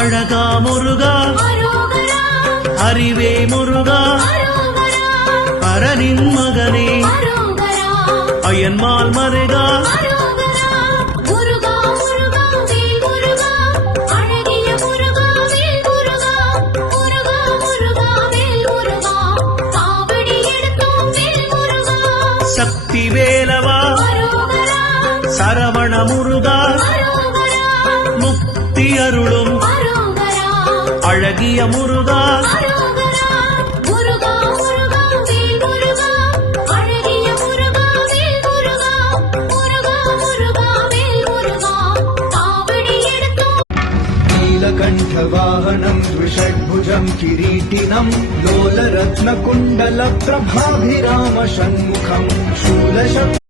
அழகா முருகா அறிவே முருகா அரணின் மகனே அயன்மால் மருகா சக்தி வேலவா சரவண முருகா முக்தி அருளும் அழகிய முருகா नीलकण्ठवाहनम् द्विषड्भुजम् किरीटिनम् लोलरत्नकुण्डलप्रभाभिराम षण्मुखम् शूलशक्ति